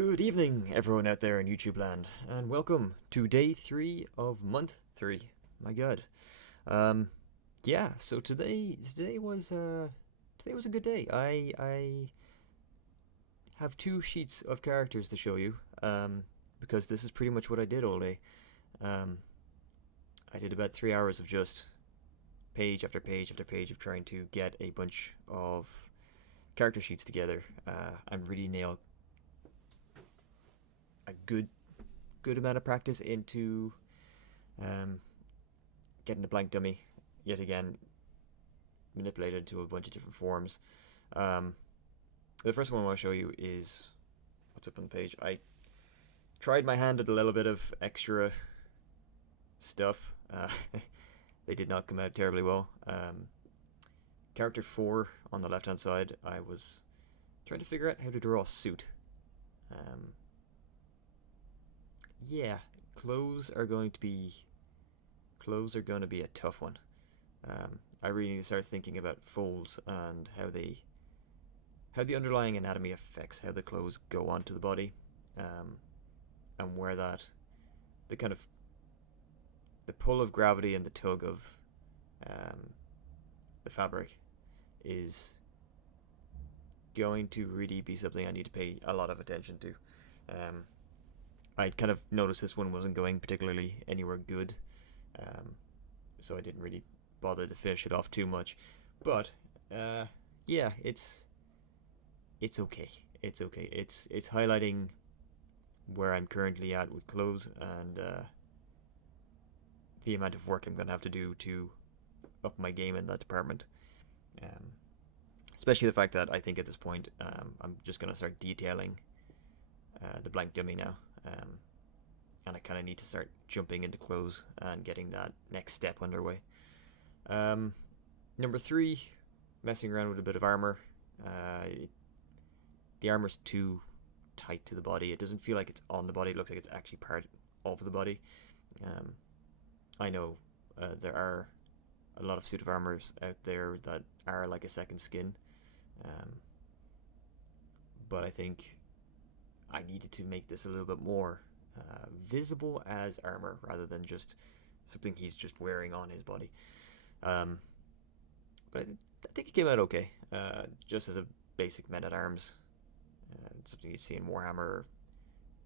Good evening, everyone out there in YouTube land, and welcome to day 3 of month 3. My God, um, yeah. So today was a good day. I have two sheets of characters to show you, because this is pretty much what I did all day. Um, I did about 3 hours of just page after page after page of trying to get a bunch of character sheets together, and really nail a good amount of practice into um, getting the blank dummy yet again manipulated to a bunch of different forms. Um, the first one I want to show you is what's up on the page. I tried my hand at a little bit of extra stuff. They did not come out terribly well. Character 4 on the left hand side, I was trying to figure out how to draw a suit. Yeah, clothes are going to be a tough one. I really need to start thinking about folds and how the underlying anatomy affects how the clothes go onto the body, and where the kind of the pull of gravity and the tug of the fabric is going to really be something I need to pay a lot of attention to. I kind of noticed this one wasn't going particularly anywhere good, so I didn't really bother to finish it off too much. But yeah, it's okay. It's okay. It's highlighting where I'm currently at with clothes and the amount of work I'm gonna have to do to up my game in that department. Um, Especially the fact that I think at this point I'm just gonna start detailing the blank dummy now. And I kind of need to start jumping into clothes and getting that next step underway. Number 3, messing around with a bit of armor. The armor's too tight to the body. It doesn't feel like it's on the body. It looks like it's actually part of the body. I know there are a lot of suit of armors out there that are like a second skin, but I think I needed to make this a little bit more visible as armor rather than just something he's just wearing on his body. But I think it came out okay, just as a basic men at arms, something you see in Warhammer or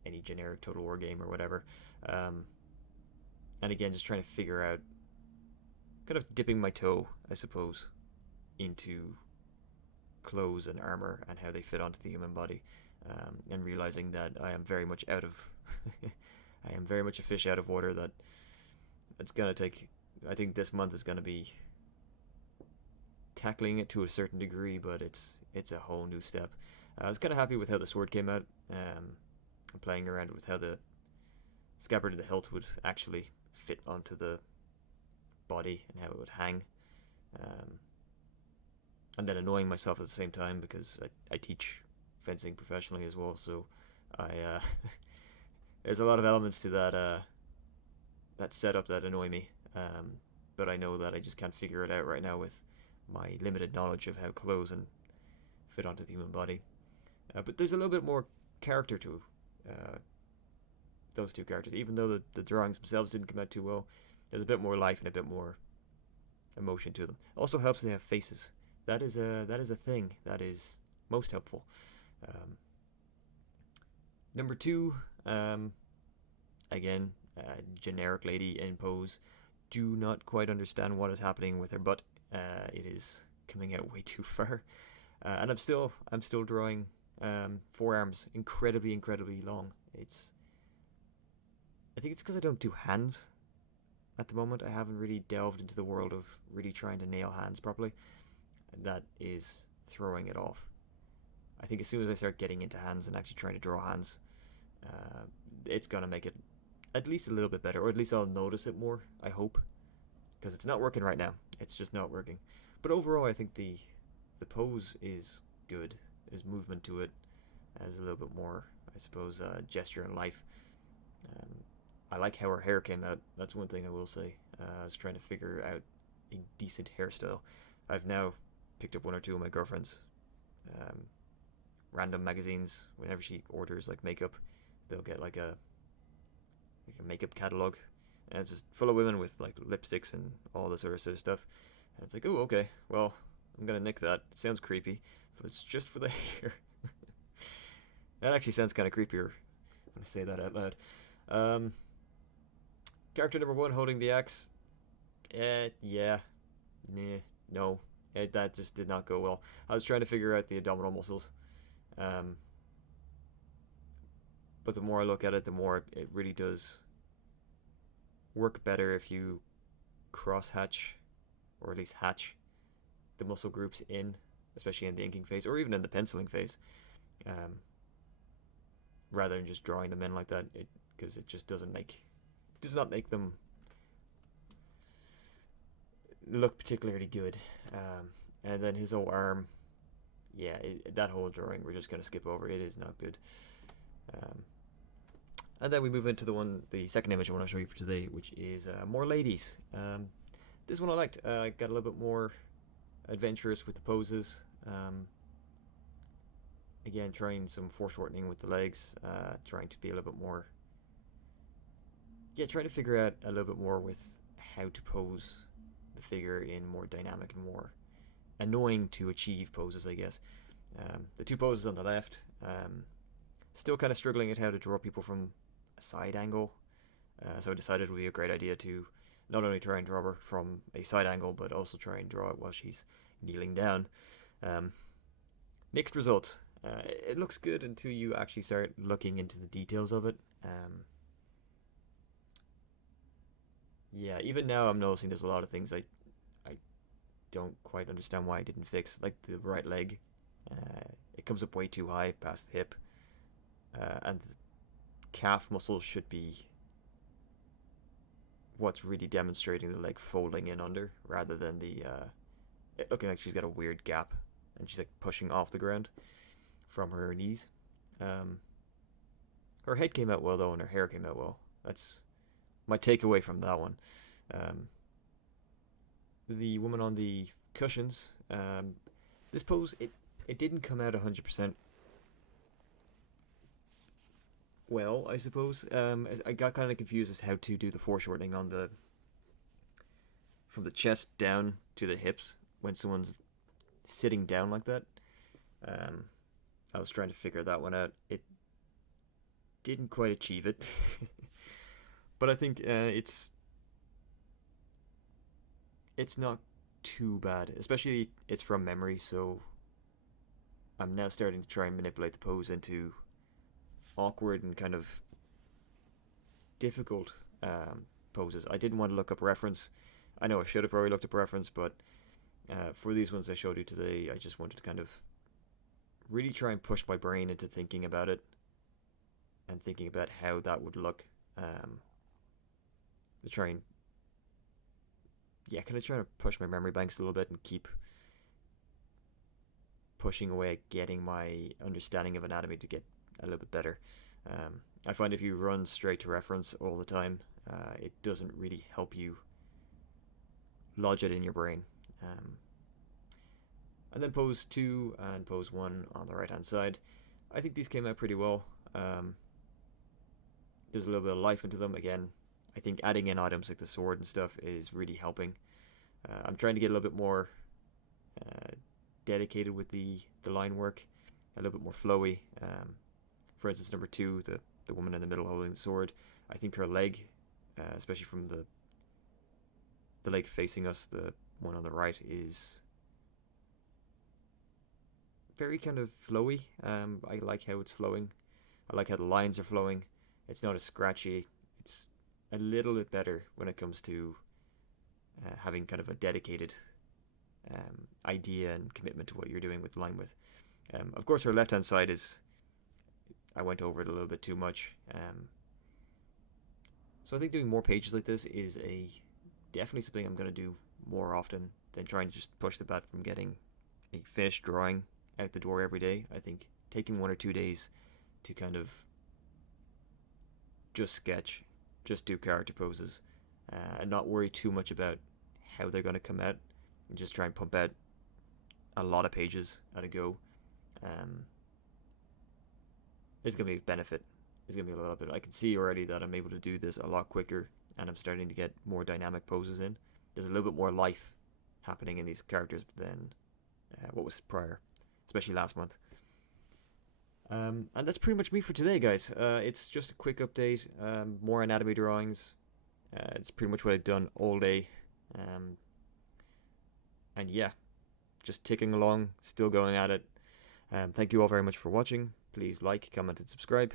any generic Total War game or whatever. And again, just trying to figure out, kind of dipping my toe, I suppose, into clothes and armor and how they fit onto the human body. And realizing that I am very much out of I am very much a fish out of water. That it's gonna take, I think this month is gonna be tackling it to a certain degree, but it's a whole new step. I was kind of happy with how the sword came out. I'm playing around with how the scabbard of the hilt would actually fit onto the body and how it would hang, and then annoying myself at the same time because I teach fencing professionally as well, so I there's a lot of elements to that setup that annoy me, but I know that I just can't figure it out right now with my limited knowledge of how clothes and fit onto the human body. But there's a little bit more character to those two characters, even though the drawings themselves didn't come out too well. There's a bit more life and a bit more emotion to them. Also helps they have faces. That is a thing that is most helpful. Number 2, again, generic lady in pose. Do not quite understand what is happening with her butt. It is coming out way too far, and I'm still drawing forearms incredibly long. I think it's because I don't do hands at the moment. I haven't really delved into the world of really trying to nail hands properly. That is throwing it off. I think as soon as I start getting into hands and actually trying to draw hands, it's gonna make it at least a little bit better, or at least I'll notice it more, I hope, because it's not working right now. It's just not working. But overall, I think the pose is good. There's movement to it, has a little bit more, I suppose, gesture and life. I like how her hair came out. That's one thing I will say. I was trying to figure out a decent hairstyle. I've now picked up one or two of my girlfriend's random magazines. Whenever she orders like makeup, they'll get like a makeup catalog, and it's just full of women with like lipsticks and all this sort of stuff. And it's like, oh, okay, well, I'm gonna nick that. It sounds creepy, but it's just for the hair. That actually sounds kind of creepier when I say that out loud. Character number 1 holding the axe. Yeah, nah, no. That just did not go well. I was trying to figure out the abdominal muscles. But the more I look at it, the more it really does work better if you cross hatch, or at least hatch, the muscle groups in, especially in the inking phase, or even in the penciling phase, rather than just drawing them in like that, because it just does not make them look particularly good. And then his whole arm, yeah, that whole drawing we're just going to skip over. It is not good. And then we move into the second image I want to show you for today, which is more ladies. This one I liked. Got a little bit more adventurous with the poses. Again, trying some foreshortening with the legs, trying to be a little bit more, trying to figure out a little bit more with how to pose the figure in more dynamic and more annoying to achieve poses, I guess. The two poses on the left, still kind of struggling at how to draw people from a side angle, so I decided it would be a great idea to not only try and draw her from a side angle, but also try and draw it while she's kneeling down. Mixed results. It looks good until you actually start looking into the details of it. Yeah, even now I'm noticing there's a lot of things I don't quite understand why I didn't fix, like the right leg. It comes up way too high past the hip, and the calf muscle should be what's really demonstrating the leg folding in under, rather than it looking like she's got a weird gap and she's like pushing off the ground from her knees. Her head came out well though, and her hair came out well. That's my takeaway from that one. The woman on the cushions, this pose, it didn't come out 100% well, I suppose. I got kind of confused as how to do the foreshortening on from the chest down to the hips when someone's sitting down like that. I was trying to figure that one out. It didn't quite achieve it. But I think it's not too bad, especially it's from memory, so I'm now starting to try and manipulate the pose into awkward and kind of difficult poses. I didn't want to look up reference. I know I should have probably looked up reference, but for these ones I showed you today, I just wanted to kind of really try and push my brain into thinking about it and thinking about how that would look. To try and kind of trying to push my memory banks a little bit and keep pushing away at getting my understanding of anatomy to get a little bit better. I find if you run straight to reference all the time, it doesn't really help you lodge it in your brain. And then pose 2 and pose 1 on the right hand side. I think these came out pretty well. There's a little bit of life into them. Again, I think adding in items like the sword and stuff is really helping. I'm trying to get a little bit more dedicated with the line work, a little bit more flowy. For instance, number 2, the woman in the middle holding the sword, I think her leg, especially from the leg facing us, the one on the right, is very kind of flowy. I like how it's flowing. I like how the lines are flowing. It's not as scratchy. It's a little bit better when it comes to having kind of a dedicated idea and commitment to what you're doing with line width. Of course, her left-hand side is, I went over it a little bit too much. So I think doing more pages like this is definitely something I'm going to do more often than trying to just push the bat from getting a finished drawing out the door every day. I think taking 1 or 2 days to kind of just sketch, just do character poses, and not worry too much about how they're going to come out, and just try and pump out a lot of pages at a go. It's going to be a benefit. It's going to be a little bit. I can see already that I'm able to do this a lot quicker, and I'm starting to get more dynamic poses in. There's a little bit more life happening in these characters than what was prior, especially last month. And that's pretty much me for today, guys. It's just a quick update. More anatomy drawings. It's pretty much what I've done all day. And yeah, just ticking along, still going at it. Thank you all very much for watching. Please like, comment, and subscribe.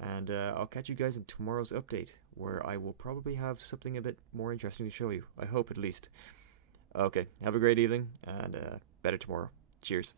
And I'll catch you guys in tomorrow's update, where I will probably have something a bit more interesting to show you. I hope, at least. Okay, have a great evening, and better tomorrow. Cheers.